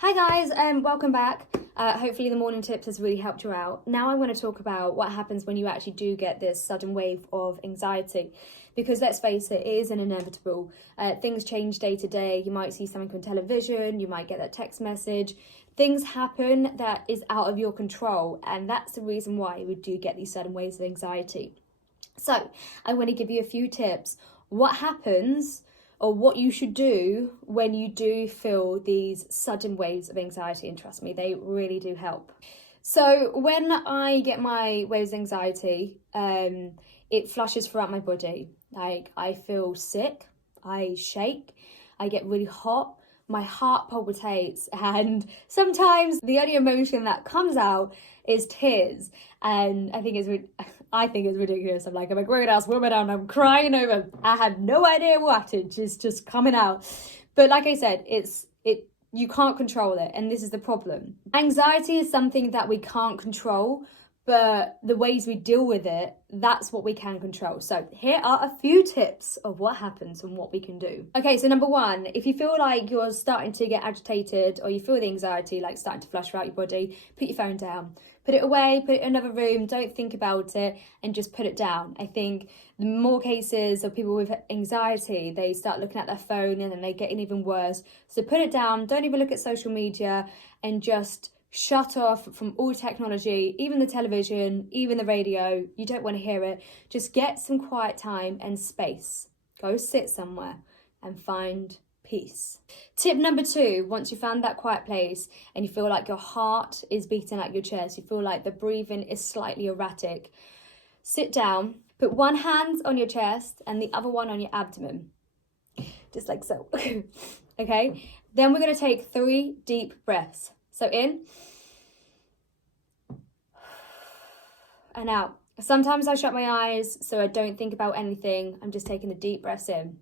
Hi guys, welcome back. Hopefully the morning tips has really helped you out. Now I want to talk about what happens when you actually do get this sudden wave of anxiety. Because let's face it, it is an inevitable. Things change day to day. You might see something on television, you might get that text message. Things happen that is out of your control, and that's the reason why we do get these sudden waves of anxiety. So I want to give you a few tips. What happens or what you should do when you do feel these sudden waves of anxiety, and trust me, they really do help. So when I get my waves of anxiety, it flushes throughout my body. Like, I feel sick, I shake, I get really hot, my heart palpitates, and sometimes the only emotion that comes out is tears. And I think it's ridiculous. I'm like, I'm a grown-ass woman and I'm crying over, I have no idea what, it's just coming out. But like I said, you can't control it, and this is the problem. Anxiety is something that we can't control, but the ways we deal with it, that's what we can control. So here are a few tips of what happens and what we can do. Okay, so number one, if you feel like you're starting to get agitated or you feel the anxiety like starting to flush throughout your body, put your phone down. Put it away, put it in another room, don't think about it, and just put it down. I think the more cases of people with anxiety, they start looking at their phone and then they get even worse. So put it down, don't even look at social media, and just shut off from all technology, even the television, even the radio. You don't want to hear it. Just get some quiet time and space. Go sit somewhere and find peace. Tip number two, once you found that quiet place and you feel like your heart is beating at your chest, you feel like the breathing is slightly erratic, sit down, put one hand on your chest and the other one on your abdomen, just like so. Okay, then we're going to take 3 deep breaths. So in and out. Sometimes I shut my eyes so I don't think about anything. I'm just taking the deep breaths in.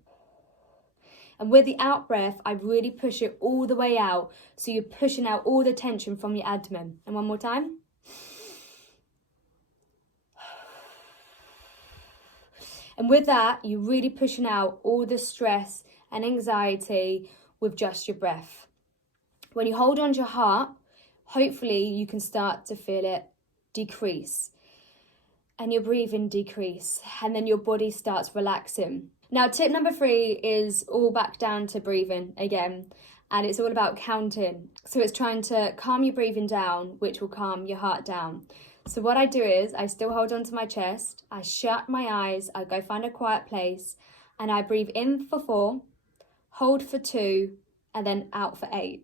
And with the out breath, I really push it all the way out. So you're pushing out all the tension from your abdomen. And one more time. And with that, you're really pushing out all the stress and anxiety with just your breath. When you hold on to your heart, hopefully you can start to feel it decrease. And your breathing decrease. And then your body starts relaxing. Now, tip number 3 is all back down to breathing again, and it's all about counting. So it's trying to calm your breathing down, which will calm your heart down. So what I do is I still hold onto my chest, I shut my eyes, I go find a quiet place, and I breathe in for 4, hold for 2, and then out for 8.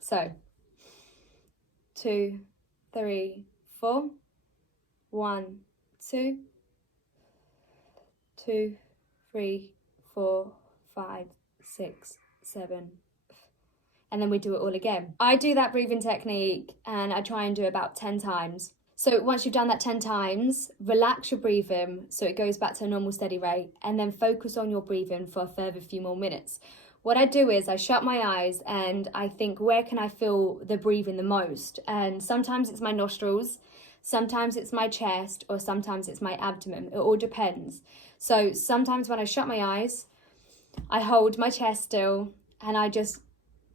So 2, 3, 4, 1, 2, 2, 3, 4, 5, 6, 7, and then we do it all again. I do that breathing technique and I try and do it about 10 times. So once you've done that 10 times, relax your breathing so it goes back to a normal steady rate, and then focus on your breathing for a further few more minutes. What I do is I shut my eyes and I think, where can I feel the breathing the most? And sometimes it's my nostrils, sometimes it's my chest, or sometimes it's my abdomen. It all depends. So sometimes when I shut my eyes, I hold my chest still and I just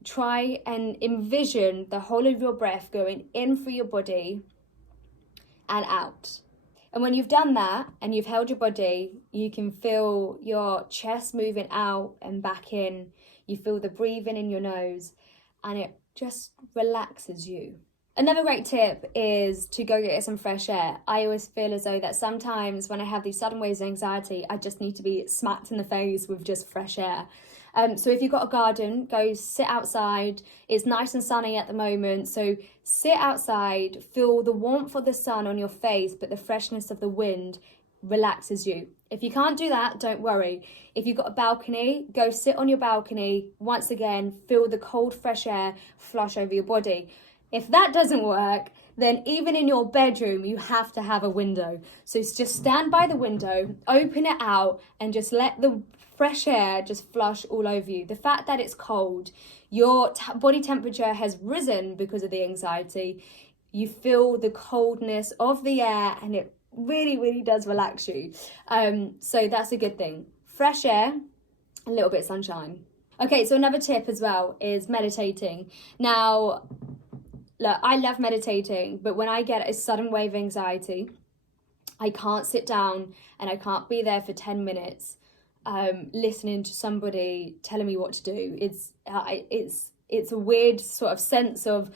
try and envision the whole of your breath going in through your body and out. And when you've done that and you've held your body, you can feel your chest moving out and back in. You feel the breathing in your nose, and it just relaxes you. Another great tip is to go get some fresh air. I always feel as though that sometimes when I have these sudden waves of anxiety, I just need to be smacked in the face with just fresh air. So if you've got a garden, go sit outside. It's nice and sunny at the moment, so sit outside, feel the warmth of the sun on your face, but the freshness of the wind relaxes you. If you can't do that, don't worry. If you've got a balcony, go sit on your balcony. Once again, feel the cold fresh air flush over your body. If that doesn't work, then even in your bedroom, you have to have a window. So just stand by the window, open it out, and just let the fresh air just flush all over you. The fact that it's cold, your body temperature has risen because of the anxiety. You feel the coldness of the air, and it really, really does relax you. So that's a good thing. Fresh air, a little bit of sunshine. Okay, so another tip as well is meditating. Now, look, I love meditating, but when I get a sudden wave of anxiety, I can't sit down and I can't be there for 10 minutes listening to somebody telling me what to do. It's a weird sort of sense of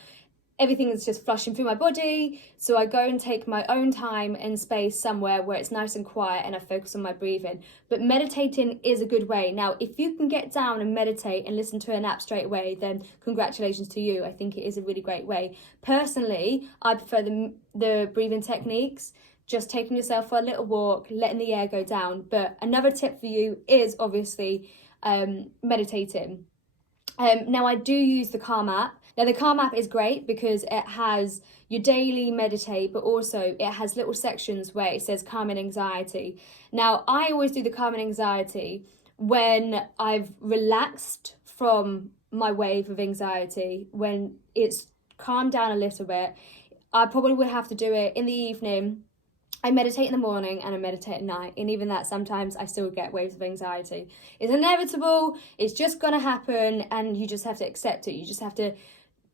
everything is just flushing through my body. So I go and take my own time and space somewhere where it's nice and quiet and I focus on my breathing. But meditating is a good way. Now, if you can get down and meditate and listen to an app straight away, then congratulations to you. I think it is a really great way. Personally, I prefer the breathing techniques, just taking yourself for a little walk, letting the air go down. But another tip for you is obviously meditating. Now, I do use the Calm app. Now, the Calm app is great because it has your daily meditate, but also it has little sections where it says calming anxiety. Now, I always do the calming anxiety when I've relaxed from my wave of anxiety, when it's calmed down a little bit. I probably would have to do it in the evening. I meditate in the morning and I meditate at night, and even that sometimes I still get waves of anxiety. It's inevitable, it's just going to happen, and you just have to accept it. You just have to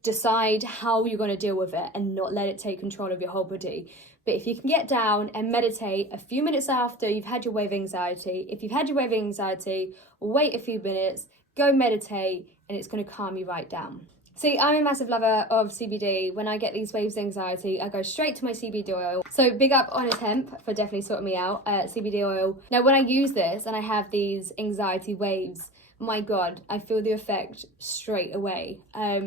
decide how you're going to deal with it and not let it take control of your whole body. But if you can get down and meditate a few minutes after you've had your wave of anxiety, if you've had your wave of anxiety, wait a few minutes, go meditate, and it's going to calm you right down. See, I'm a massive lover of CBD. When I get these waves of anxiety, I go straight to my CBD oil. So big up Honest Hemp for definitely sorting me out, CBD oil. Now, when I use this and I have these anxiety waves, my God, I feel the effect straight away.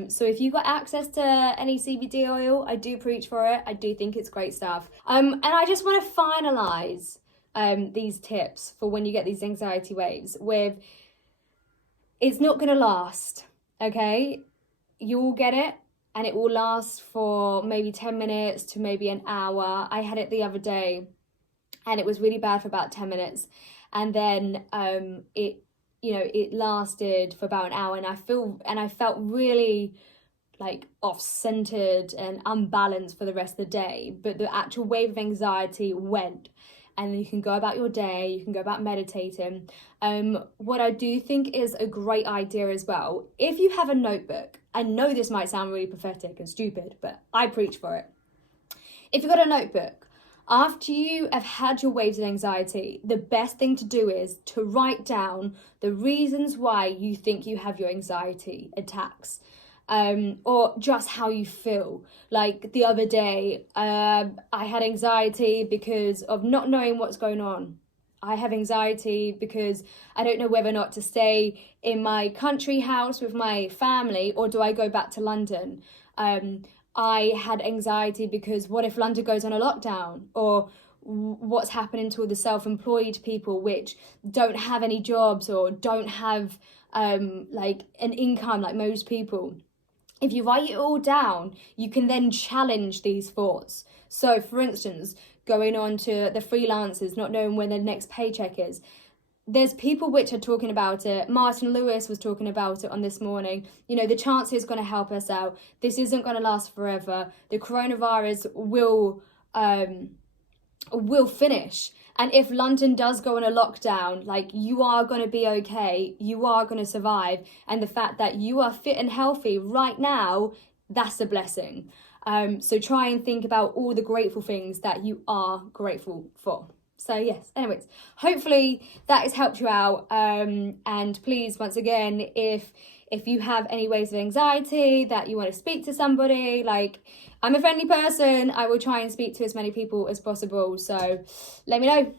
So if you've got access to any CBD oil, I do preach for it. I do think it's great stuff. And I just want to finalise these tips for when you get these anxiety waves with, it's not going to last, okay? You will get it and it will last for maybe 10 minutes to maybe an hour. I had it the other day and it was really bad for about 10 minutes. And then it lasted for about an hour, and I felt really like off-centered and unbalanced for the rest of the day. But the actual wave of anxiety went, and then you can go about your day, you can go about meditating. What I do think is a great idea as well, if you have a notebook, I know this might sound really pathetic and stupid, but I preach for it. If you've got a notebook, after you have had your waves of anxiety, the best thing to do is to write down the reasons why you think you have your anxiety attacks. Or just how you feel. Like the other day, I had anxiety because of not knowing what's going on. I have anxiety because I don't know whether or not to stay in my country house with my family or do I go back to London. I had anxiety because what if London goes on a lockdown, or what's happening to all the self-employed people which don't have any jobs or don't have like an income like most people. If you write it all down, you can then challenge these thoughts. So, for instance, going on to the freelancers, not knowing when their next paycheck is. There's people which are talking about it. Martin Lewis was talking about it on This Morning. You know, the Chancellor is going to help us out. This isn't going to last forever. The coronavirus will finish. And if London does go on a lockdown, like, you are going to be okay. You are going to survive. And the fact that you are fit and healthy right now, that's a blessing. So try and think about all the grateful things that you are grateful for. So yes, anyways, hopefully that has helped you out. And please, once again, if you have any waves of anxiety that you want to speak to somebody, like, I'm a friendly person, I will try and speak to as many people as possible. So let me know.